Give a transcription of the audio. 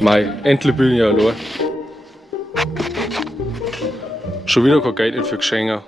Mei, endlich bin ich allein. Schon wieder kein Geld für Geschenke.